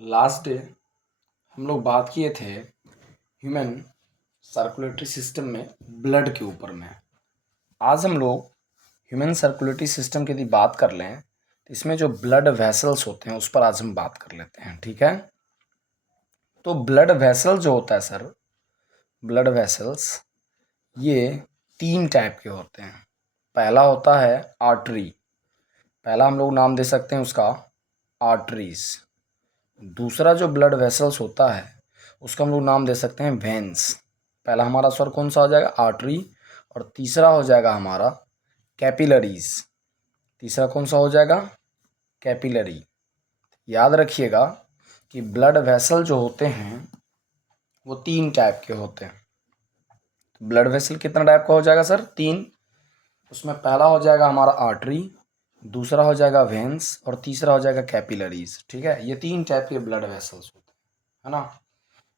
Last day हम लोग बात किए थे ह्यूमन सर्कुलेटरी सिस्टम में ब्लड के ऊपर में। आज हम लोग ह्यूमन सर्कुलेटरी सिस्टम की यदि बात कर लें तो इसमें जो ब्लड वेसल्स होते हैं उस पर आज हम बात कर लेते हैं। ठीक है, तो ब्लड वेसल जो होता है सर, ब्लड वेसल्स ये 3 टाइप के होते हैं। पहला होता है आर्टरी, पहला हम लोग नाम दे सकते हैं उसका आर्टरीज। दूसरा जो ब्लड वेसल्स होता है उसका हम लोग नाम दे सकते हैं वेन्स। पहला हमारा स्वर कौन सा हो जाएगा, आर्टरी, और तीसरा हो जाएगा हमारा कैपिलरीज। तीसरा कौन सा हो जाएगा, कैपिलरी। याद रखिएगा कि ब्लड वेसल जो होते हैं वो 3 टाइप के होते हैं। ब्लड वेसल कितना टाइप का हो जाएगा सर, 3। उसमें पहला हो जाएगा हमारा आर्टरी, दूसरा हो जाएगा वेन्स, और तीसरा हो जाएगा कैपिलरीज। ठीक है, ये 3 टाइप के ब्लड वेसल्स होते हैं, है ना।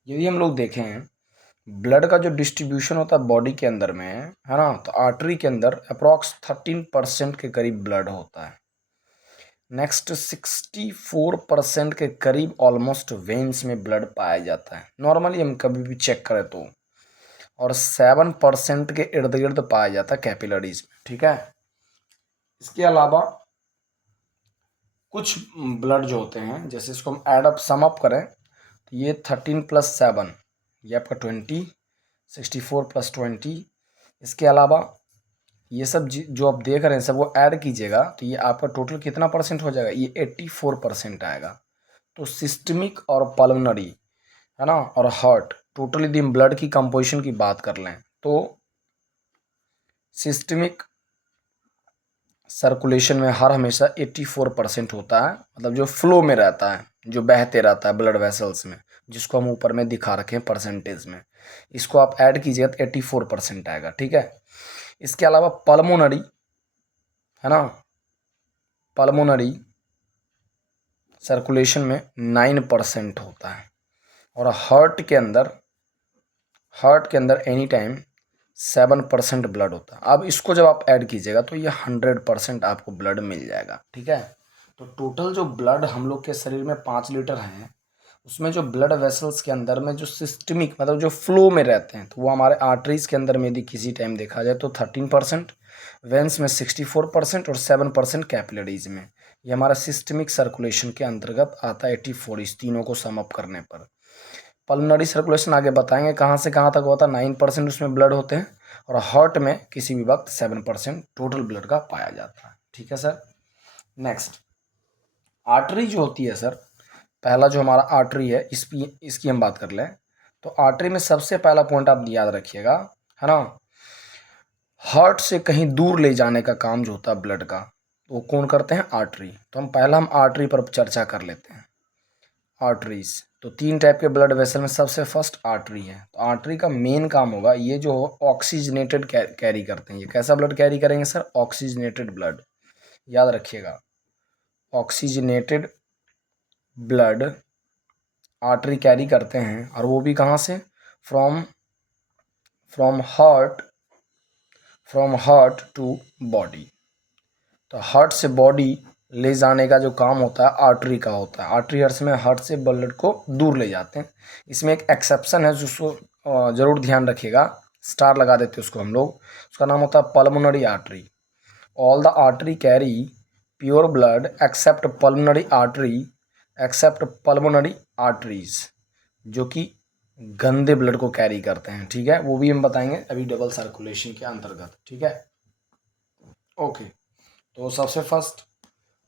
यदि हम लोग देखें ब्लड का जो डिस्ट्रीब्यूशन होता है बॉडी के अंदर में, है ना, तो आर्टरी के अंदर अप्रॉक्स 13% के करीब ब्लड होता है। नेक्स्ट 64% के करीब ऑलमोस्ट वेन्स में ब्लड पाया जाता है, नॉर्मली हम कभी भी चेक करें तो। और 7% के इर्द गिर्द पाया जाता है कैपिलरीज में। ठीक है, इसके अलावा कुछ ब्लड जो होते हैं, जैसे इसको हम एड अप सम अप करें तो ये 13 + 7 ये आपका 20, 64 + 20। इसके अलावा ये सब जो आप देख रहे हैं सब वो ऐड कीजिएगा तो ये आपका टोटल कितना परसेंट हो जाएगा, ये 84% आएगा। तो सिस्टमिक और पल्मोनरी, है ना, और हार्ट, टोटल यदि हम ब्लड की कंपोजिशन की बात कर लें तो सिस्टमिक सर्कुलेशन में हर हमेशा 84% होता है, मतलब जो फ्लो में रहता है, जो बहते रहता है ब्लड वेसल्स में, जिसको हम ऊपर में दिखा रखे हैं परसेंटेज में। इसको आप ऐड कीजिएगा तो 84% आएगा। ठीक है, इसके अलावा पल्मोनरी, है ना, पल्मोनरी सर्कुलेशन में 9% होता है। और हार्ट के अंदर एनी टाइम 7% ब्लड होता है। अब इसको जब आप ऐड कीजिएगा तो ये 100% आपको ब्लड मिल जाएगा। ठीक है, तो टोटल जो ब्लड हम लोग के शरीर में 5 लीटर हैं, उसमें जो ब्लड वेसल्स के अंदर में जो सिस्टमिक मतलब जो फ्लो में रहते हैं तो वो हमारे आर्टरीज के अंदर में यदि किसी टाइम देखा जाए तो 13%, वेंस में 64% और 7% कैपिलरीज में। ये हमारा सिस्टमिक सर्कुलेशन के अंतर्गत आता है 84, इस तीनों को सम अप करने पर। पल्मोनरी सर्कुलेशन आगे बताएंगे कहाँ से कहाँ तक होता है, 9% उसमें ब्लड होते हैं, और हार्ट में किसी भी वक्त 7% टोटल ब्लड का पाया जाता है। ठीक है सर। नेक्स्ट आर्टरी जो होती है सर, पहला जो हमारा आर्टरी है इसकी हम बात कर लें तो आर्टरी में सबसे पहला पॉइंट आप याद रखिएगा, है ना, हार्ट से कहीं दूर ले जाने का काम जो होता है ब्लड का वो कौन करते हैं, आर्टरी। तो हम आर्टरी पर चर्चा कर लेते हैं। आर्टरीज तो 3 टाइप के ब्लड वेसल में सबसे फर्स्ट आर्टरी है। तो आर्टरी का मेन काम होगा, ये जो ऑक्सीजनेटेड कैरी करते हैं। ये कैसा ब्लड कैरी करेंगे सर, ऑक्सीजनेटेड ब्लड। याद रखिएगा, ऑक्सीजनेटेड ब्लड आर्टरी कैरी करते हैं, और वो भी कहाँ से, फ्रॉम हार्ट टू बॉडी। तो हार्ट से बॉडी ले जाने का जो काम होता है आर्टरी का होता है। आर्टरी हर्स में हार्ट से ब्लड को दूर ले जाते हैं। इसमें एक एक्सेप्शन है जिसको ज़रूर ध्यान रखिएगा, स्टार लगा देते हैं उसको हम लोग, उसका नाम होता है pulmonary artery. All the artery carry pure blood accept pulmonary arteries, जो कि गंदे ब्लड को कैरी करते हैं। ठीक है, वो भी हम बताएंगे अभी डबल सर्कुलेशन के अंतर्गत। ठीक है, ओके। तो सबसे फर्स्ट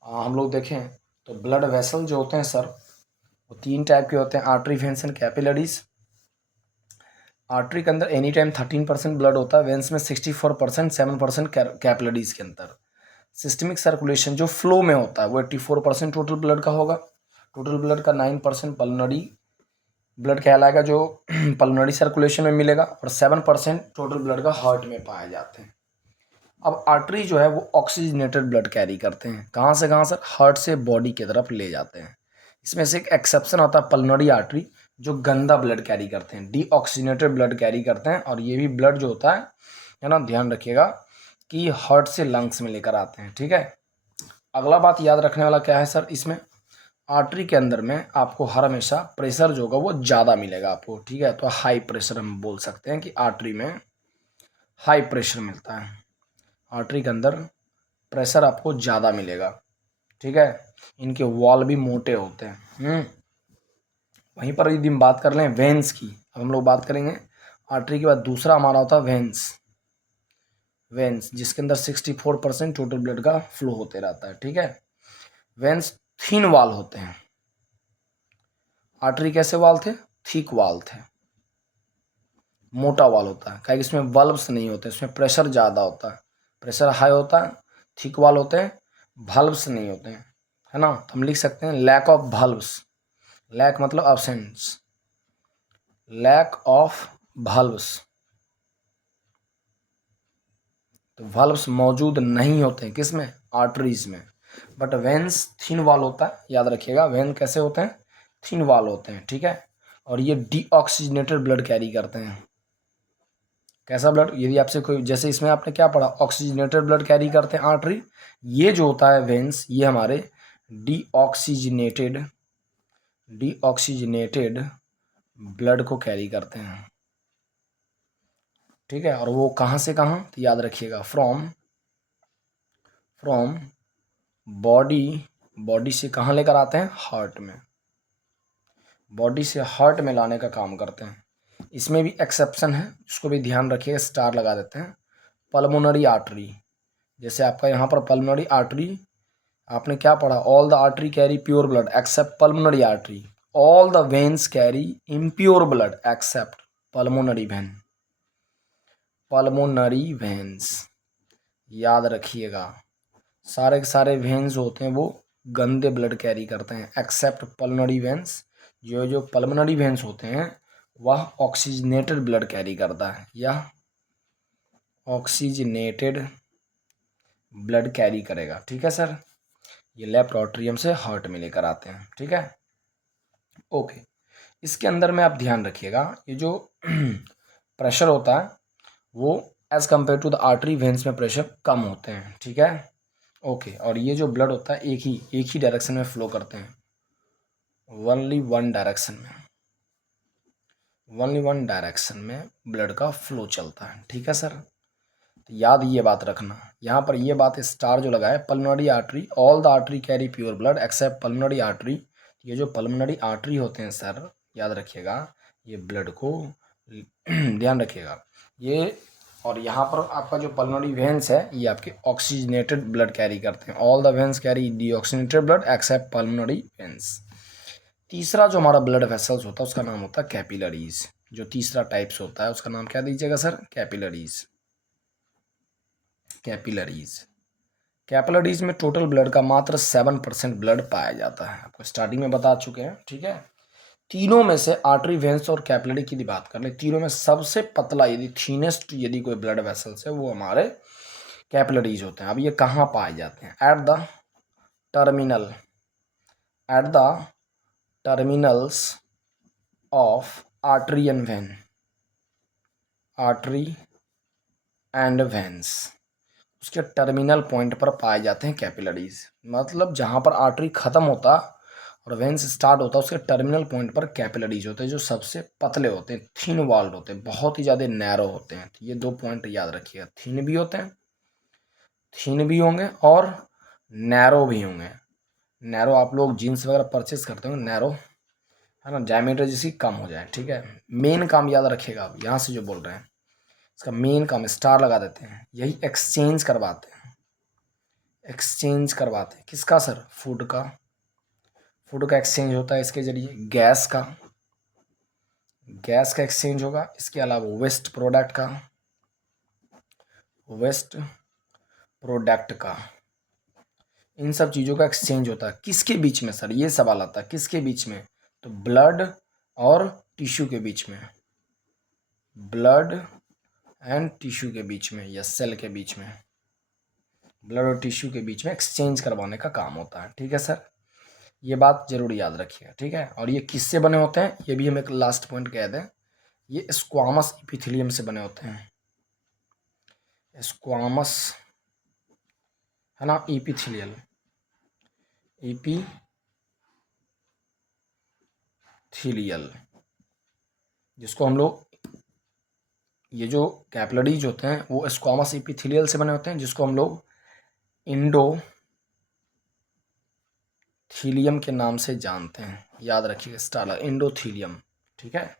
हम लोग देखें तो ब्लड वेसल जो होते हैं सर वो 3 टाइप के होते हैं, artery, veins and capillaries. Artery के अंदर एनी टाइम 13% ब्लड होता है, वेन्स में 64%, 7% कैपिलरीज के अंदर। सिस्टमिक सर्कुलेशन जो फ्लो में होता है वो 84% टोटल ब्लड का होगा। टोटल ब्लड का 9% पल्मोनरी ब्लड कहलाएगा जो पल्मोनरी सर्कुलेशन में मिलेगा, और 7% टोटल ब्लड का हार्ट में पाए जाते हैं। अब आर्टरी जो है वो ऑक्सीजनेटेड ब्लड कैरी करते हैं, कहाँ से कहाँ सर, हार्ट से बॉडी की तरफ ले जाते हैं। इसमें से एक एक्सेप्शन आता है पल्मोनरी आर्टरी, जो गंदा ब्लड कैरी करते हैं, डीऑक्सीजनेटेड ब्लड कैरी करते हैं। और ये भी ब्लड जो होता है ना, ध्यान रखिएगा कि हार्ट से लंग्स में लेकर आते हैं। ठीक है, अगला बात याद रखने वाला क्या है सर, इसमें आर्टरी के अंदर में आपको हर हमेशा प्रेशर जो होगा वो ज़्यादा मिलेगा आपको, ठीक है। तो हाई प्रेशर हम बोल सकते हैं कि आर्टरी में हाई प्रेशर मिलता है, आर्टरी के अंदर प्रेशर आपको ज़्यादा मिलेगा, ठीक है। इनके वॉल भी मोटे होते हैं। वहीं पर यदि हम बात कर लें वेंस की, अब हम लोग बात करेंगे आर्टरी के बाद दूसरा हमारा होता है वेंस। वेंस जिसके अंदर 64% टोटल ब्लड का फ्लो होते रहता है, ठीक है। वेंस थिन वाल होते हैं, आर्टरी कैसे वाल थे? थिक वाल थे, मोटा वाल होता है, क्या इसमें वल्व्स नहीं होते, इसमें प्रेशर ज़्यादा होता है, प्रेशर हाई होता है, थिक वाल होते हैं, वल्व्स नहीं होते हैं, है ना। तो हम लिख सकते हैं लैक ऑफ वल्व्स, लैक मतलब अब्सेंस, लैक ऑफ वल्व्स, तो वल्व्स मौजूद नहीं होते हैं किसमें? आर्टरीज में। बट वेन्स थिन वाल होता है, याद रखिएगा वेन कैसे होते हैं? थिन वाल होते हैं, ठीक है। और ये डीऑक्सीजनेटेड ब्लड कैरी करते हैं। कैसा ब्लड? यदि आपसे कोई, जैसे इसमें आपने क्या पढ़ा, ऑक्सीजनेटेड ब्लड कैरी करते हैं आर्टरी। ये जो होता है वेन्स, ये हमारे डीऑक्सीजनेटेड डीऑक्सीजनेटेड ब्लड को कैरी करते हैं, ठीक है। और वो कहाँ से कहाँ? तो याद रखिएगा फ्रॉम बॉडी से कहाँ लेकर आते हैं? हार्ट में, बॉडी से हार्ट में लाने का काम करते हैं। इसमें भी एक्सेप्शन है, उसको भी ध्यान रखिएगा, स्टार लगा देते हैं। पल्मोनरी आर्टरी, जैसे आपका यहाँ पर पल्मोनरी आर्टरी, आपने क्या पढ़ा? All the artery carry pure blood accept pulmonary artery, all the veins carry impure blood accept pulmonary vein, pulmonary veins, याद रखिएगा। सारे के सारे वेन्स होते हैं वो गंदे ब्लड कैरी करते हैं एक्सेप्ट पल्मोनरी वेन्स। जो जो पल्मोनरी वेन्स होते हैं वह ऑक्सीजनेटेड ब्लड कैरी करता है, या ऑक्सीजनेटेड ब्लड कैरी करेगा, ठीक है सर। ये लेफ्ट ऑट्रियम से हार्ट में लेकर आते हैं, ठीक है। ओके, इसके अंदर में आप ध्यान रखिएगा, ये जो प्रेशर होता है वो as compare to the artery veins में प्रेशर कम होते हैं, ठीक है। ओके, और ये जो ब्लड होता है एक ही डायरेक्शन में फ्लो करते हैं, ओनली वन डायरेक्शन में, ओनली वन डायरेक्शन में ब्लड का फ्लो चलता है, ठीक है सर। तो याद ये बात रखना, यहाँ पर ये बात स्टार जो लगा है, pulmonary artery, all the artery carry pure blood accept pulmonary artery. ये जो पल्मोनरी आर्टरी होते हैं सर, याद रखिएगा, ये ब्लड को ध्यान रखिएगा ये। और यहाँ पर आपका जो पल्मोनरी वेन्स है ये आपके ऑक्सीजनेटेड ब्लड कैरी करते हैं, all the veins carry deoxygenated blood accept pulmonary veins. तीसरा जो हमारा ब्लड वेसल्स होता है उसका नाम होता है कैपिलरीज। जो तीसरा टाइप्स होता है उसका नाम क्या दीजिएगा सर? कैपिलरीज। कैपिलरीज, कैपिलरीज में टोटल ब्लड का मात्र 7% ब्लड पाया जाता है, आपको स्टार्टिंग में बता चुके हैं, ठीक है। तीनों में से आर्टरी वेन्स और कैपिलरी की बात कर ले, तीनों में सबसे पतला यदि थीनेस्ट यदि कोई ब्लड वेसल्स है वो हमारे कैपिलरीज होते हैं। अब ये कहाँ पाए जाते हैं? At the terminals of artery and when, artery and veins, उसके टर्मिनल पॉइंट पर पाए जाते हैं कैपिलरीज। मतलब जहाँ पर आर्टरी ख़त्म होता और वेन्स स्टार्ट होता है उसके टर्मिनल पॉइंट पर कैपिलरीज होते हैं, जो सबसे पतले होते हैं, थिन वॉल्ड होते हैं, बहुत ही ज़्यादा नैरो होते हैं। तो ये दो पॉइंट याद रखिएगा, थिन भी होते हैं, थिन भी होंगे और नैरो भी होंगे। नैरो आप लोग जीन्स वगैरह परचेज करते हो, नैरो है ना, डायमीटर जिसकी कम हो जाए, ठीक है। मेन काम याद रखिएगा, आप यहाँ से जो बोल रहे हैं इसका मेन काम स्टार लगा देते हैं, यही एक्सचेंज करवाते हैं, एक्सचेंज करवाते हैं किसका सर? फूड का, फूड का एक्सचेंज होता है इसके जरिए, गैस का, गैस का एक्सचेंज होगा, इसके अलावा वेस्ट प्रोडक्ट का, वेस्ट प्रोडक्ट का, इन सब चीज़ों का एक्सचेंज होता है किसके बीच में सर? ये सवाल आता है, किसके बीच में? तो ब्लड और टिश्यू के बीच में, ब्लड एंड टिश्यू के बीच में या सेल के बीच में, ब्लड और टिश्यू के बीच में एक्सचेंज करवाने का काम होता है, ठीक है सर। ये बात जरूर याद रखिएगा, ठीक है। और ये किससे बने होते हैं ये भी हम एक लास्ट पॉइंट कह दें, ये स्क्वामस इपिथेलियम से बने होते हैं, स्क्वामस है ना, इपिथेलियल, एपिथेलियल, जिसको हम लोग, ये जो कैपिलरीज होते हैं वो स्क्वामस एपिथेलियल से बने होते हैं, जिसको हम लोग इंडोथीलियम के नाम से जानते हैं। याद रखिएगा स्टाला, इंडोथीलियम। ठीक है,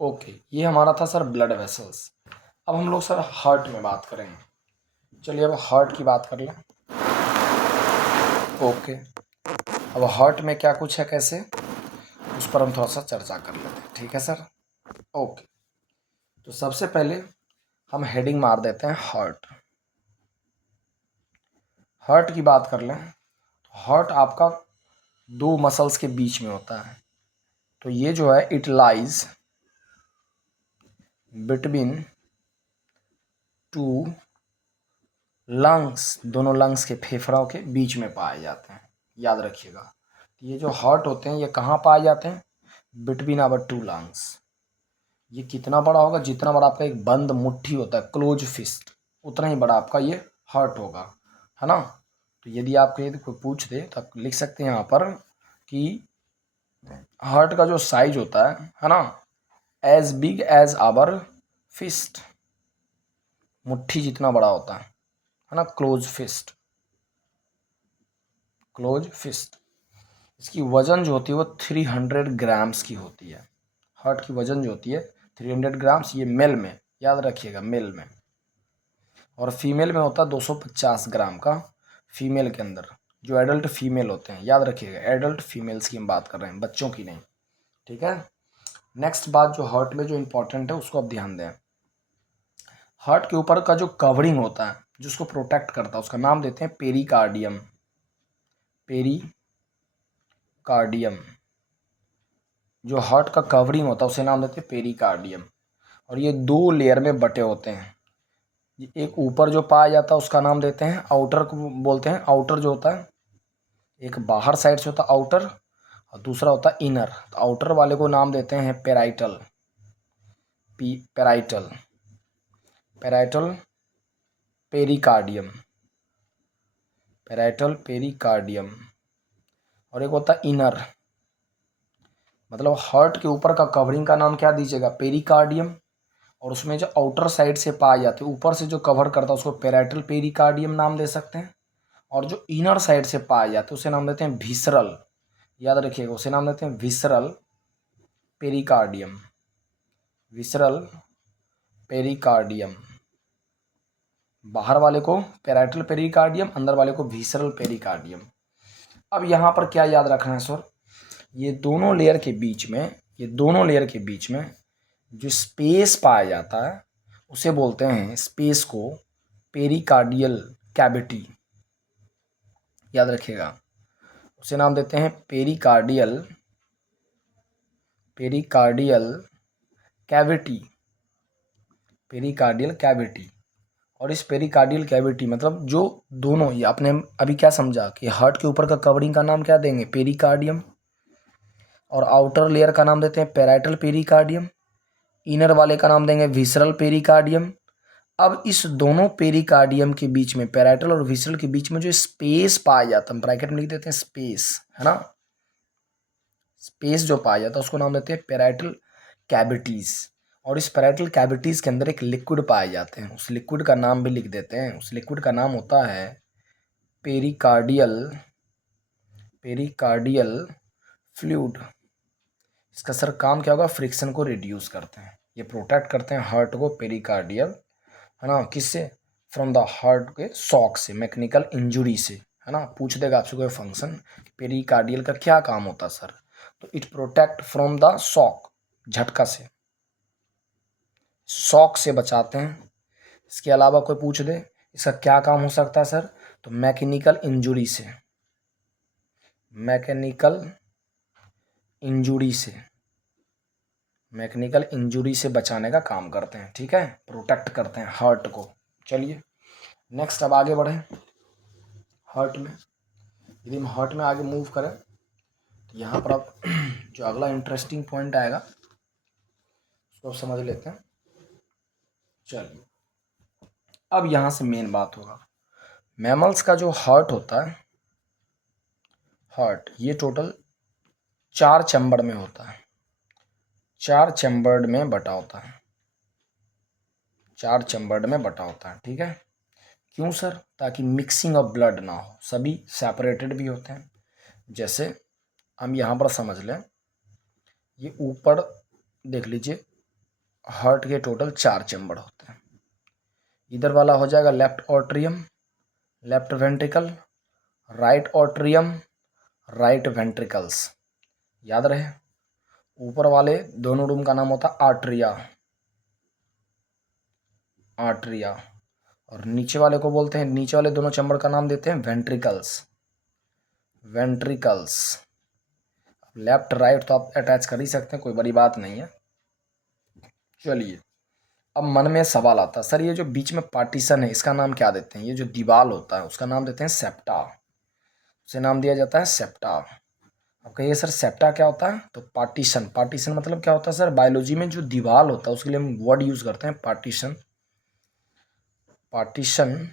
ओके। ये हमारा था सर ब्लड वेसल्स। अब हम लोग सर हार्ट में बात करेंगे। चलिए अब हार्ट की बात कर लें। ओके, अब हार्ट में क्या कुछ है, कैसे, उस पर हम थोड़ा सा चर्चा कर लेते हैं। ठीक है सर, ओके। तो सबसे पहले हम हेडिंग मार देते हैं हार्ट। हार्ट की बात कर लें तो हार्ट आपका दो मसल्स के बीच में होता है। तो ये जो है it lies between two lungs, दोनों लंग्स के फेफड़ों के बीच में पाए जाते हैं। याद रखिएगा, ये जो हार्ट होते हैं ये कहाँ पाए जाते हैं, बिटवीन आवर टू लंग्स। ये कितना बड़ा होगा, जितना बड़ा आपका एक बंद मुट्ठी होता है, क्लोज फिस्ट, उतना ही बड़ा आपका ये हार्ट होगा, है ना। तो यदि आपको यदि कोई पूछ दे तो आप लिख सकते हैं यहाँ पर कि हार्ट का जो साइज होता है ना, as big as our fist, मुट्ठी जितना बड़ा होता है ना, क्लोज फिस्ट, क्लोज फिस्ट। इसकी वजन जो होती है वो 300 ग्राम्स की होती है। हार्ट की वजन जो होती है 300 ग्राम्स, ये मेल में, याद रखिएगा मेल में। और फीमेल में होता है 250 ग्राम का, फीमेल के अंदर, जो एडल्ट फीमेल होते हैं। याद रखिएगा एडल्ट फीमेल्स की हम बात कर रहे हैं, बच्चों की नहीं। ठीक है, नेक्स्ट बात जो हार्ट में जो इंपॉर्टेंट है उसको आप ध्यान दें। हार्ट के ऊपर का जो कवरिंग होता है जिसको प्रोटेक्ट करता है उसका नाम देते हैं पेरिकार्डियम। पेरिकार्डियम, जो हार्ट का कवरिंग होता है उसे नाम देते हैं पेरिकार्डियम। और ये दो लेयर में बटे होते हैं। एक ऊपर जो पाया जाता है उसका नाम देते हैं आउटर, को बोलते हैं आउटर जो होता है, एक बाहर साइड से होता है आउटर और दूसरा होता है इनर। तो आउटर वाले को नाम देते हैं parietal, parietal, parietal pericardium, parietal pericardium. और एक होता है इनर, मतलब हार्ट के ऊपर का कवरिंग का नाम क्या दीजिएगा, पेरिकार्डियम। और उसमें जो आउटर साइड से पाए जाते हैं, ऊपर से जो कवर करता है उसको पेराइटल पेरिकार्डियम नाम दे सकते हैं। और जो इनर साइड से पाए जाते हैं उसे नाम देते हैं विसरल। याद रखिएगा उसे नाम देते हैं विसरल पेरिकार्डियम, विसरल पेरिकार्डियम। बाहर वाले को पेराइटल पेरिकार्डियम, अंदर वाले को विसरल पेरिकार्डियम। अब यहाँ पर क्या याद रखना है सर, ये दोनों लेयर के बीच में, ये दोनों लेयर के बीच में जो स्पेस पाया जाता है उसे बोलते हैं, स्पेस को, पेरिकार्डियल कैविटी। याद रखिएगा उसे नाम देते हैं pericardial, pericardial cavity, pericardial cavity. और इस पेरिकार्डियल कैविटी मतलब जो दोनों, ये आपने अभी क्या समझा कि हार्ट के ऊपर का कवरिंग का नाम क्या देंगे, पेरिकार्डियम। और आउटर लेयर का नाम देते हैं पेराइटल पेरिकार्डियम, इनर वाले का नाम देंगे विसरल पेरिकार्डियम। अब इस दोनों पेरिकार्डियम के बीच में, पेराइटल और विसरल के बीच में जो स्पेस पाया जाता है, ब्रैकेट में लिख देते हैं स्पेस, है ना, स्पेस जो पाया जाता है उसको नाम देते हैं पेराइटल कैविटीज। और इस पेराइटल कैविटीज के अंदर एक लिक्विड पाए जाते हैं, उस लिक्विड का नाम भी लिख देते हैं। उस लिक्विड का नाम होता है पेरिकार्डियल, पेरिकार्डियल फ्लूइड। इसका सर काम क्या होगा, फ्रिक्शन को रिड्यूस करते हैं, ये प्रोटेक्ट करते हैं हार्ट को, पेरिकार्डियल, है ना, किससे, फ्रॉम द हार्ट के शॉक से, मैकेनिकल इंजुरी से, है ना। पूछ देगा आपसे कोई फंक्शन, पेरिकार्डियल का क्या काम होता है सर, तो it protect from the shock, झटका से, शॉक से बचाते हैं। इसके अलावा कोई पूछ दे इसका क्या काम हो सकता है सर, तो मैकेनिकल इंजुरी से, मैकेनिकल इंजुरी से, मैकेनिकल इंजुरी से बचाने का काम करते हैं। ठीक है, प्रोटेक्ट करते हैं हार्ट को। चलिए नेक्स्ट अब आगे बढ़ें। हार्ट में, यदि हम हार्ट में आगे मूव करें तो यहाँ पर अब जो अगला इंटरेस्टिंग पॉइंट आएगा उसको समझ लेते हैं। चलिए अब यहाँ से मेन बात होगा, मैमल्स का जो हार्ट होता है, हार्ट ये टोटल 4 चैम्बर में होता है। 4 चैम्बर्ड में बटा होता है, 4 चैम्बर्ड में बटा होता है, ठीक है। क्यों सर? ताकि मिक्सिंग ऑफ ब्लड ना हो, सभी सेपरेटेड भी होते हैं। जैसे हम यहाँ पर समझ लें, ये ऊपर देख लीजिए, हार्ट के टोटल 4 चैम्बर होते हैं। इधर वाला हो जाएगा left atrium, left ventricle, right atrium, right ventricles, याद रहे। ऊपर वाले दोनों रूम का नाम होता है आर्ट्रिया, आर्ट्रिया, और नीचे वाले को बोलते हैं, नीचे वाले दोनों चैम्बर का नाम देते हैं वेंट्रिकल्स, वेंट्रिकल्स। लेफ्ट राइट तो आप अटैच कर ही सकते हैं, कोई बड़ी बात नहीं है। चलिए, अब मन में सवाल आता है, सर ये जो बीच में पार्टीशन है इसका नाम क्या देते हैं? ये जो दीवार होता है उसका नाम देते हैं सेप्टा, उसे नाम दिया जाता है सेप्टा। अब कहिए सर सेप्टा क्या होता है? तो पार्टीशन, पार्टीशन मतलब क्या होता है सर? बायोलॉजी में जो दीवार होता है उसके लिए हम वर्ड यूज करते हैं पार्टीशन। पार्टीशन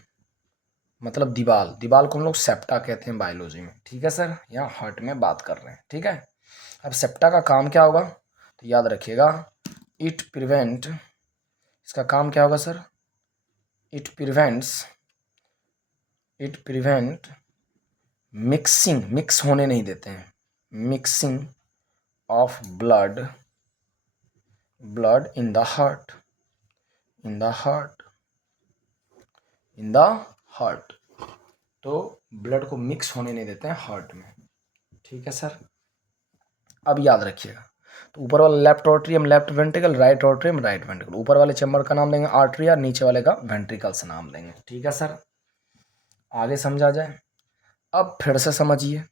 मतलब दीवार, दीवार को हम लोग सेप्टा कहते हैं बायोलॉजी में, ठीक है सर। यहाँ हार्ट में बात कर रहे हैं, ठीक है। अब सेप्टा का काम क्या होगा? तो याद रखिएगा, इट प्रिवेंट, इसका काम क्या होगा sir? It prevent mixing, mix होने नहीं देते हैं, mixing of blood in the heart, in the heart, in the heart. तो ब्लड को मिक्स होने नहीं देते हैं हार्ट में, ठीक है सर। अब याद रखिएगा, तो ऊपर वाला left atrium left ventricle, right atrium right ventricle, ऊपर वाले चैम्बर का नाम देंगे आर्ट्रिया, नीचे वाले का वेंट्रिकल्स नाम देंगे, ठीक है सर। आगे समझा जाए। अब फिर से समझिए,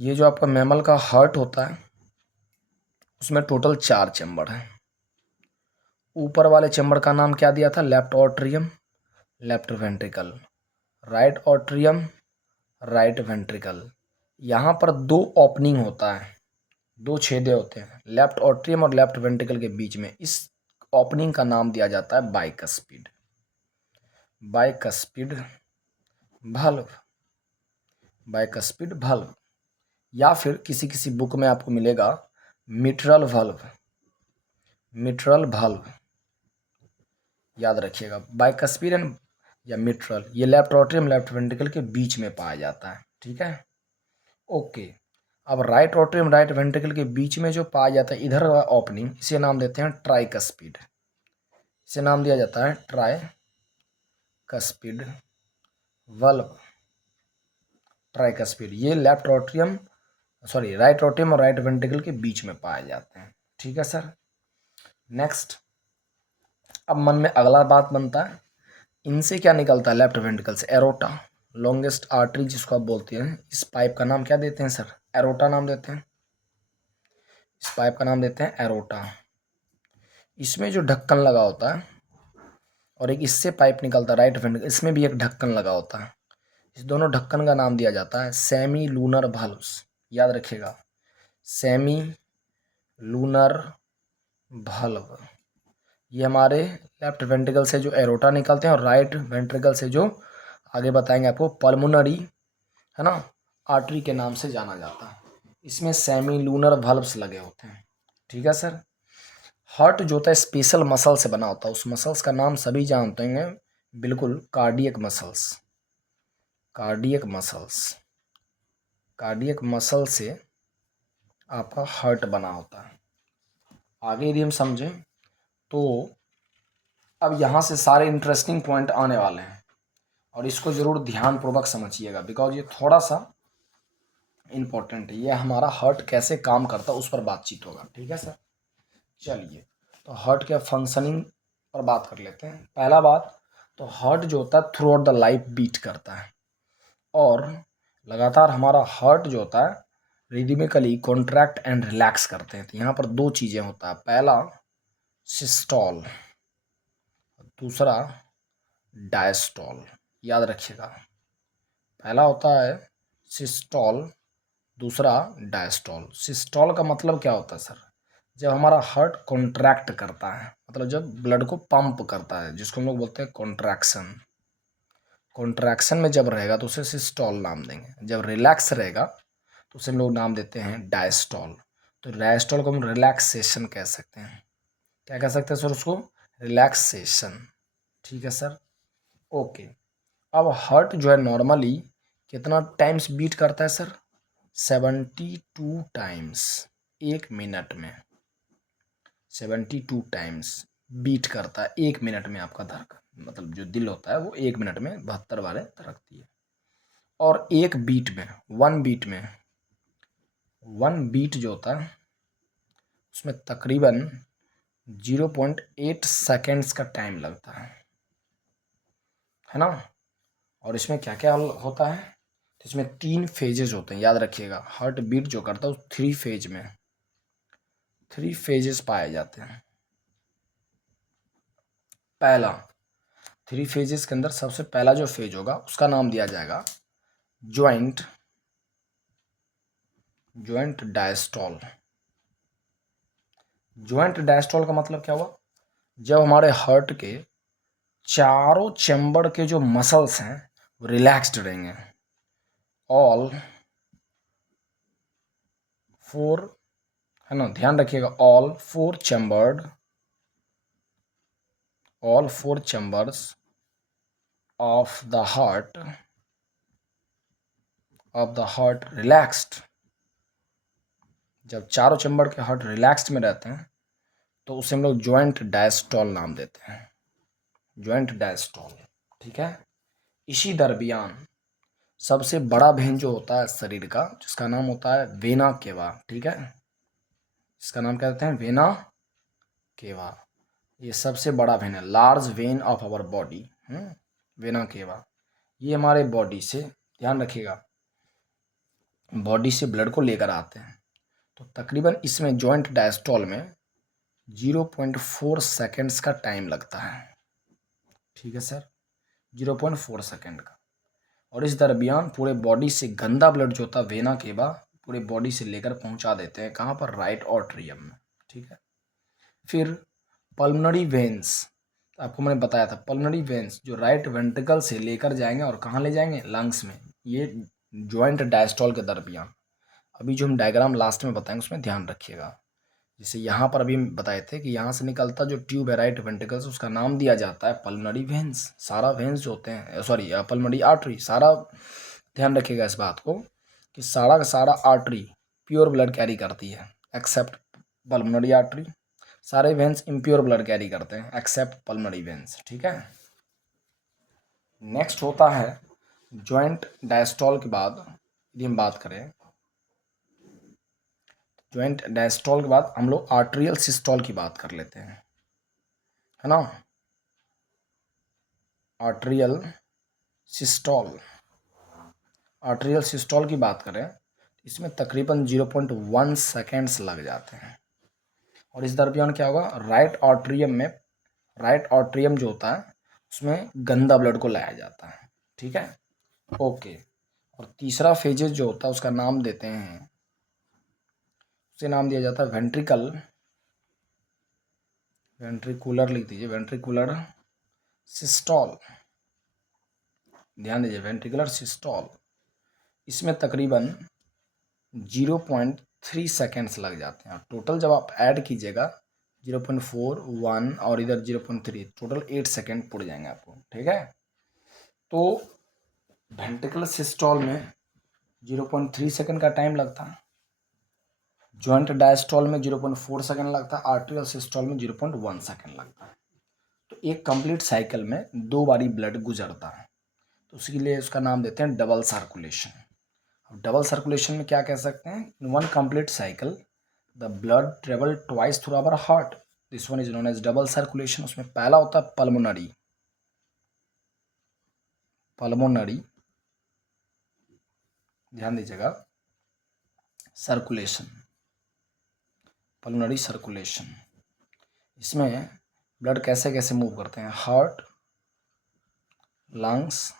ये जो आपका मैमल का हार्ट होता है उसमें टोटल 4 चैम्बर हैं। ऊपर वाले चैम्बर का नाम क्या दिया था? Left atrium left ventricle, right atrium right ventricle. यहाँ पर 2 ओपनिंग होता है, 2 छेदे होते हैं लेफ्ट ऑट्रियम और लेफ्ट वेंट्रिकल के बीच में। इस ओपनिंग का नाम दिया जाता है bicuspid, bicuspid valve, bicuspid valve. या फिर किसी किसी बुक में आपको मिलेगा मिट्रल वाल्व, मिट्रल वाल्व, याद रखिएगा। बाइकस्पिड एंड या मिट्रल, ये लेफ्ट ऑट्रियम लेफ्ट वेंट्रिकल के बीच में पाया जाता है, ठीक है। ओके, अब राइट ऑट्रियम राइट वेंट्रिकल के बीच में जो पाया जाता है इधर वाला ओपनिंग, इसे नाम देते हैं ट्राइकस्पिड, इसे नाम दिया जाता है ट्राइकस्पिड वाल्व, ट्राइकस्पिड। ये left atrium sorry right atrium और राइट वेंट्रिकल के बीच में पाए जाते हैं, ठीक है सर। नेक्स्ट, अब मन में अगला बात बनता है, इनसे क्या निकलता है? लेफ्ट वेंट्रिकल से एरोटा, लॉन्गेस्ट आर्टरी जिसको आप बोलते हैं। इस पाइप का नाम क्या देते हैं सर? एरोटा नाम देते हैं, इस पाइप का नाम देते हैं एरोटा। इसमें जो ढक्कन लगा होता है और एक इससे पाइप निकलता है राइट वेंट्रिकल, इसमें भी एक ढक्कन लगा होता है। इस दोनों ढक्कन का नाम दिया जाता है सेमी लूनर वाल्व्स, याद रखिएगा, सेमी लूनर वाल्व। ये हमारे लेफ्ट वेंट्रिकल से जो एरोटा निकलते हैं और राइट वेंट्रिकल से जो आगे बताएंगे आपको पल्मोनरी है ना आर्टरी के नाम से जाना जाता है। इसमें सेमी लूनर वाल्व्स लगे होते हैं, ठीक है सर। हार्ट जो होता है स्पेशल मसल से बना होता है, उस मसल्स का नाम सभी जानते हैं, बिल्कुल, cardiac muscles, cardiac muscles, cardiac muscle से आपका हार्ट बना होता है। आगे यदि हम समझें तो अब यहाँ से सारे इंटरेस्टिंग पॉइंट आने वाले हैं और इसको ज़रूर ध्यानपूर्वक समझिएगा, बिकॉज ये थोड़ा सा इम्पोर्टेंट है। ये हमारा हार्ट कैसे काम करता है उस पर बातचीत होगा, ठीक है सर। चलिए, तो हार्ट के फंक्शनिंग पर बात कर लेते हैं। पहला बात, तो हार्ट जो होता है throughout the life beat करता है और लगातार हमारा हार्ट जो होता है रिदमिकली कॉन्ट्रैक्ट एंड रिलैक्स करते हैं। तो यहाँ पर 2 चीज़ें होता है, पहला सिस्टोल, दूसरा डायस्टोल, याद रखिएगा। पहला होता है सिस्टोल, दूसरा डायस्टोल। सिस्टोल का मतलब क्या होता है सर? जब हमारा हार्ट कॉन्ट्रैक्ट करता है, मतलब जब ब्लड को पंप करता है, जिसको हम लोग बोलते हैं कॉन्ट्रैक्शन। कॉन्ट्रैक्शन में जब रहेगा तो उसे सिस्टोल नाम देंगे, जब रिलैक्स रहेगा तो उसे हम लोग नाम देते हैं डायस्टोल। तो डायस्टोल को हम रिलैक्सेशन कह सकते हैं। क्या कह सकते हैं सर उसको? रिलैक्सेशन। ठीक है सर, ओके। अब हार्ट जो है नॉर्मली कितना टाइम्स बीट करता है सर? 72 टाइम्स 1 मिनट में। 72 टाइम्स बीट करता है 1 मिनट में। आपका धड़कन मतलब जो दिल होता है वो 1 मिनट में 72 बारें धड़कती है। और एक बीट में, वन बीट जो होता है उसमें तकरीबन 0.8 सेकेंड्स का टाइम लगता है ना। और इसमें क्या क्या होता है? तो इसमें 3 फेजेस होते हैं, याद रखिएगा। हार्ट बीट जो करता है उस 3 फेजेस पाए जाते हैं। पहला 3 फेजेस के अंदर सबसे पहला जो फेज होगा उसका नाम दिया जाएगा ज्वाइंट डायस्टॉल। ज्वाइंट डायस्टॉल का मतलब क्या हुआ? जब हमारे हार्ट के चारों चैम्बर के जो मसल्स हैं वो रिलैक्स्ड रहेंगे। ऑल 4, है ना, ध्यान रखिएगा, all four chambers of the heart relaxed. जब चारों चैम्बर के हार्ट रिलैक्स्ड में रहते हैं तो उसे हम लोग ज्वाइंट डायस्टॉल नाम देते हैं, ज्वाइंट डायस्टॉल। ठीक है। इसी दरमियान सबसे बड़ा वेन जो होता है शरीर का, जिसका नाम होता है वेना केवा। ठीक है, इसका नाम क्या कहते हैं? Vena cava. ये सबसे बड़ा वेन है, large vein of our body. Vena cava. ये हमारे बॉडी से, ध्यान रखिएगा, बॉडी से ब्लड को लेकर आते हैं। तो तकरीबन इसमें जॉइंट डायस्टॉल में 0.4 सेकेंड्स का टाइम लगता है। ठीक है सर, 0.4 सेकेंड का। और इस दरमियान पूरे बॉडी से गंदा ब्लड जो होता है वेना केवा पूरे बॉडी से लेकर पहुंचा देते हैं कहाँ पर? राइट ऑट्रियम में। ठीक है। फिर पल्मोनरी वेन्स, आपको मैंने बताया था, पल्मोनरी वेन्स जो राइट वेंट्रिकल से लेकर जाएंगे और कहाँ ले जाएंगे? लंग्स में। ये ज्वाइंट डायस्टॉल के दरमियान। अभी जो हम डायग्राम लास्ट में बताएंगे उसमें ध्यान रखिएगा। जैसे यहाँ पर अभी बताए थे कि यहाँ से निकलता जो ट्यूब है राइट वेंट्रिकल से, उसका नाम दिया जाता है पल्मोनरी वेन्स। सारा वेन्स जो होते हैं, सॉरी पल्मोनरी आर्टरी, सारा, ध्यान रखिएगा इस बात को कि सारा का सारा आर्टरी प्योर ब्लड कैरी करती है एक्सेप्ट पल्मोनरी आर्टरी। सारे वेन्स इम्प्योर ब्लड कैरी करते हैं एक्सेप्ट पल्मोनरी वेन्स। ठीक है। नेक्स्ट होता है ज्वाइंट डायस्टॉल के बाद यदि हम बात करें, ज्वाइंट डायस्टॉल के बाद हम लोग आर्ट्रियल सिस्टॉल की बात कर लेते हैं, है ना। आर्ट्रियल सिस्टॉल की बात करें, इसमें तकरीबन 0.1 सेकेंड्स लग जाते हैं। और इस दरमियान क्या होगा? राइट ऑट्रियम जो होता है उसमें गंदा ब्लड को लाया जाता है। ठीक है, ओके। और तीसरा फेजेस जो होता है उसका नाम देते हैं, उसे नाम दिया जाता है वेंट्रिकुलर लिख दीजिए, वेंट्रिकुलर सिस्टॉल। ध्यान दीजिए, वेंट्रिकुलर सिस्टॉल। इसमें तकरीबन 0.3 सेकेंड्स लग जाते हैं। टोटल जब आप ऐड कीजिएगा 0.4, 1 और इधर 0.3, टोटल 8 सेकेंड पड़ जाएंगे आपको। ठीक है। तो वेंट्रिकुलर सिस्टॉल में 0.3 सेकेंड का टाइम लगता है, जॉइंट डायस्टॉल में 0.4 सेकेंड लगता है, आर्ट्रियल सिस्टॉल में 0.1 सेकेंड लगता है। तो एक कंप्लीट साइकिल में 2 बारी ब्लड गुजरता है, तो उसके लिए उसका नाम देते हैं डबल सर्कुलेशन। अब डबल सर्कुलेशन में क्या कह सकते हैं? In one complete cycle the blood travel twice through our heart, this one is known as double circulation. उसमें पहला होता है पल्मोनरी, ध्यान दीजिएगा, सर्कुलेशन, पल्मोनरी सर्कुलेशन। इसमें ब्लड कैसे कैसे मूव करते हैं? हार्ट, लंग्स,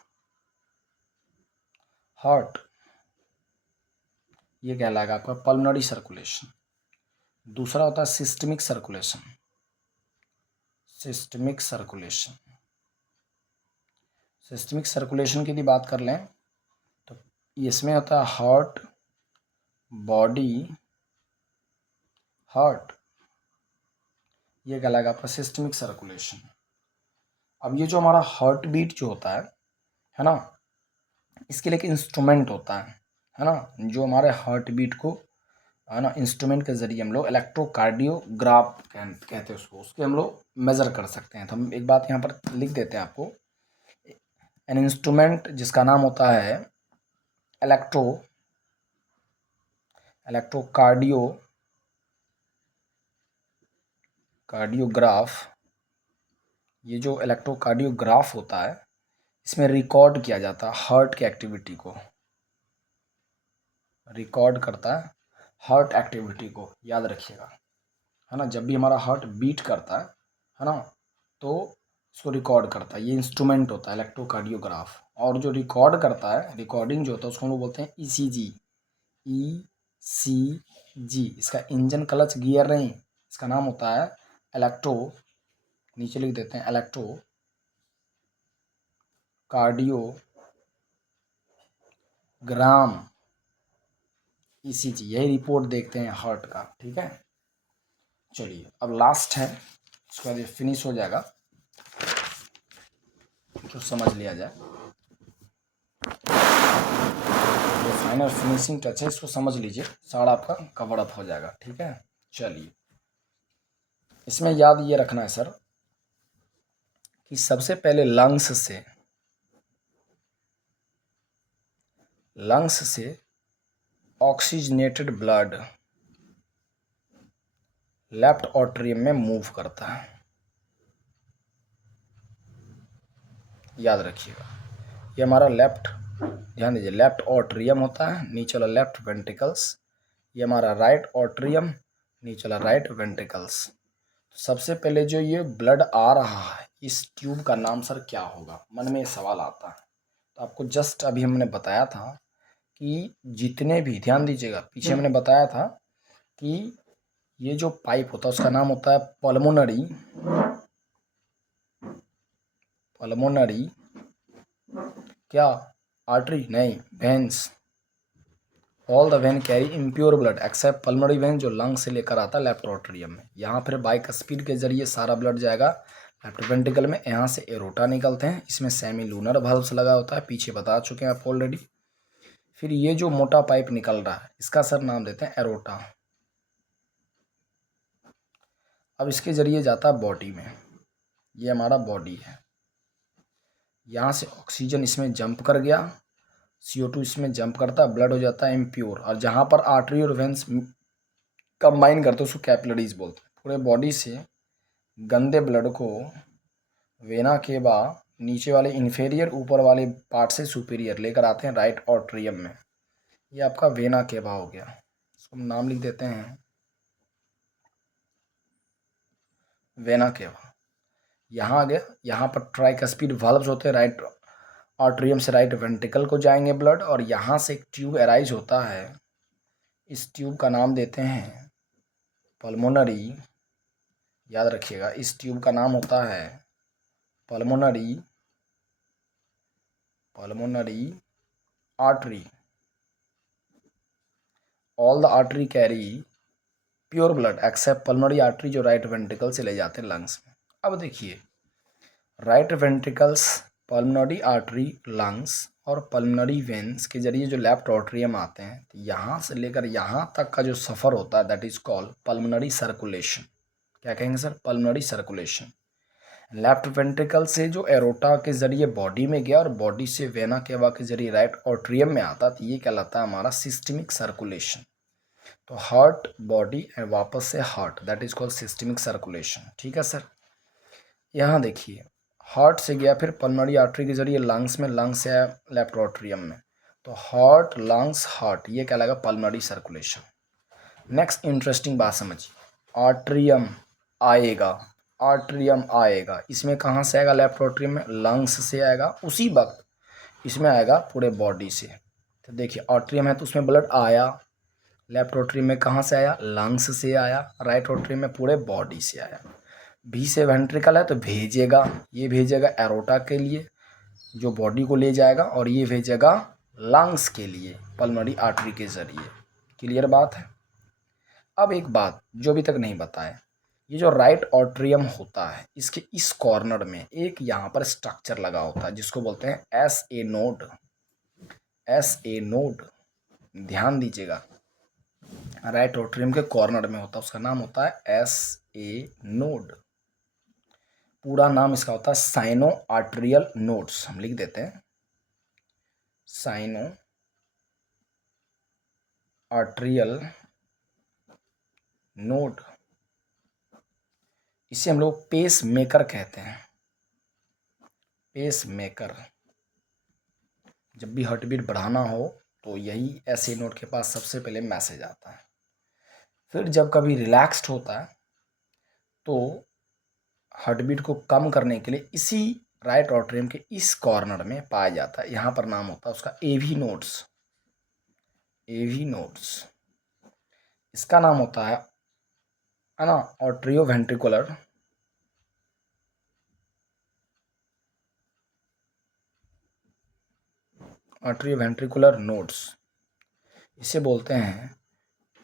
हार्ट, ये कहलाएगा आपका पल्मोनरी सर्कुलेशन। दूसरा होता है सिस्टमिक सर्कुलेशन, सिस्टमिक सर्कुलेशन की यदि बात कर लें तो इसमें होता है हार्ट, बॉडी हार्ट, ये कहलाएगा आपका सिस्टमिक सर्कुलेशन। अब ये जो हमारा हार्ट बीट जो होता है ना, इसके लिए एक इंस्ट्रूमेंट होता है ना, जो हमारे हार्ट बीट को है ना इंस्ट्रूमेंट के जरिए हम लोग इलेक्ट्रोकार्डियोग्राफ कहते हैं उसके हम लोग मेज़र कर सकते हैं। तो हम एक बात यहाँ पर लिख देते हैं आपको, एन इंस्ट्रूमेंट जिसका नाम होता है कार्डियोग्राफ। ये जो इलेक्ट्रोकार्डियोग्राफ होता है, इसमें रिकॉर्ड किया जाता है हार्ट की एक्टिविटी को, रिकॉर्ड करता है हार्ट एक्टिविटी को, याद रखिएगा, है ना। जब भी हमारा हार्ट बीट करता है ना, तो इसको रिकॉर्ड करता है। ये इंस्ट्रूमेंट होता है इलेक्ट्रोकार्डियोग्राफ। और जो रिकॉर्ड करता है, रिकॉर्डिंग जो होता है, उसको हम लोग बोलते हैं ईसीजी। ईसीजी, इसका इंजन क्लच गियर नहीं, इसका नाम होता है नीचे लिख देते हैं इलेक्ट्रोकार्डियोग्राम, ईसीजी। यही रिपोर्ट देखते हैं हार्ट का, ठीक है। चलिए अब लास्ट है, उसके बाद ये फिनिश हो जाएगा, तो समझ लिया जाए। ये फाइनल फिनिशिंग टच है, इसको समझ लीजिए, सारा आपका कवर अप हो जाएगा, ठीक है। चलिए, इसमें याद ये रखना है सर कि सबसे पहले लंग्स से ऑक्सीजनेटेड ब्लड लेफ्ट ऑट्रियम में मूव करता है, याद रखिएगा। ये हमारा ध्यान दीजिए, लेफ्ट ऑट्रियम होता है, नीचे वाला लेफ्ट वेंट्रिकल्स। ये हमारा राइट ऑट्रियम, नीचे वाला राइट वेंट्रिकल्स। तो सबसे पहले जो ये ब्लड आ रहा है, इस ट्यूब का नाम सर क्या होगा, मन में ये सवाल आता है। तो आपको जस्ट अभी हमने बताया था कि जितने भी, ध्यान दीजिएगा, पीछे हमने बताया था कि ये जो पाइप होता है उसका नाम होता है पल्मोनरी क्या आर्टरी नहीं, veins. All the when carry impure blood accept pulmonary vein, जो लंग से लेकर आता है लेफ्ट ऑट्रियम में। यहाँ फिर बाइक स्पीड के जरिए सारा ब्लड जाएगा लेफ्ट वेंट्रिकल में। यहाँ से एरोटा निकलते हैं, इसमें सेमी लूनर वाल्व्स लगा होता है, पीछे बता चुके हैं आप ऑलरेडी। फिर ये जो मोटा पाइप निकल रहा है, इसका सर नाम देते हैं एरोटा। अब इसके जरिए जाता है बॉडी में, ये हमारा बॉडी है। यहाँ से ऑक्सीजन इसमें जंप कर गया, CO2 इसमें जंप करता है, ब्लड हो जाता है इम्प्योर। और जहाँ पर आर्टरी और वेंस कंबाइन करते हैं उसको कैपिलरीज बोलते हैं। पूरे बॉडी से गंदे ब्लड को वेना केवा, नीचे वाले इन्फेरियर, ऊपर वाले पार्ट से सुपीरियर लेकर आते हैं राइट ऑट्रियम में। ये आपका वेना केवा हो गया, इसको हम नाम लिख देते हैं वेना केवा। यहाँ आ गया, यहाँ पर ट्राइकस्पिड वाल्व्स होते हैं, राइट ऑट्रियम से राइट वेंट्रिकल को जाएंगे ब्लड। और यहाँ से एक ट्यूब अराइज होता है, इस ट्यूब का नाम देते हैं पल्मोनरी, याद रखिएगा, इस ट्यूब का नाम होता है pulmonary artery. All the artery carry pure blood accept pulmonary artery, जो राइट वेंट्रिकल से ले जाते हैं लंग्स में। अब देखिए, right ventricles, pulmonary artery, lungs और पल्मोनरी वेन्स के जरिए जो लेफ्ट ऑट्रियम आते हैं, तो यहाँ से लेकर यहाँ तक का जो सफ़र होता है, that is called pulmonary circulation. क्या कहेंगे sir? Pulmonary circulation. Left ventricle से जो एरोटा के जरिए बॉडी में गया और बॉडी से वेना केवा के जरिए राइट ऑट्रियम में आता, तो ये कहलाता है हमारा सिस्टमिक सर्कुलेशन। तो हार्ट, बॉडी एंड वापस से heart, that is called systemic circulation, ठीक है सर। यहाँ देखिए, हार्ट से गया फिर पल्मोनरी आर्टरी के जरिए लंग्स में, लंग्स से आया लेफ्ट ऑट्रियम में। तो हार्ट, लंग्स, हार्ट, ये कहलाएगा पल्मोनरी सर्कुलेशन। नेक्स्ट इंटरेस्टिंग बात समझिए, आर्ट्रियम आएगा, इसमें कहाँ से आएगा? लेफ्ट ऑट्रियम में, लंग्स से आएगा। उसी वक्त इसमें आएगा पूरे बॉडी से। तो देखिए, ऑट्रियम है तो उसमें ब्लड आया, लेफ्ट ऑट्रियम में कहाँ से आया? लंग्स से आया। राइट ऑट्रियम में पूरे बॉडी से आया। बी से वेंट्रिकल है तो भेजेगा, ये भेजेगा एरोटा के लिए जो बॉडी को ले जाएगा, और ये भेजेगा लंग्स के लिए पल्मोनरी आर्टरी के जरिए। क्लियर बात है? अब एक बात जो अभी तक नहीं बताया, ये जो राइट ऑट्रियम होता है इसके इस कॉर्नर में एक यहाँ पर स्ट्रक्चर लगा होता है जिसको बोलते हैं S A node. S A node, ध्यान दीजिएगा, राइट ऑट्रियम के कॉर्नर में होता है, उसका नाम होता है एस ए नोड। पूरा नाम इसका होता है साइनो आर्टरियल नोड्स, हम लिख देते हैं साइनो आर्टरियल नोड। इसे हम लोग पेस मेकर कहते हैं, पेस मेकर। जब भी हार्ट बीट बढ़ाना हो तो यही ऐसे नोड के पास सबसे पहले मैसेज आता है। फिर जब कभी रिलैक्स्ड होता है तो हार्ट बीट को कम करने के लिए इसी राइट ऑट्रियम के इस कॉर्नर में पाया जाता है, यहाँ पर नाम होता है उसका एवी नोड्स। एवी नोड्स, इसका नाम होता है ना ऑट्रियो वेंट्रिकुलर आर्टरी वेंट्रिकुलर नोड्स। इसे बोलते हैं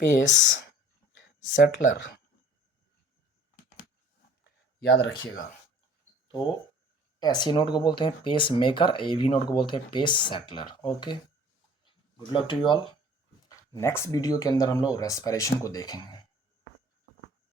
पेस सेटलर, याद रखिएगा। तो ऐसी नोड को बोलते हैं पेस मेकर, एवी नोड को बोलते हैं pacesetter. Okay, good luck to you all. Next video के अंदर हम लोग रेस्पिरेशन को देखेंगे।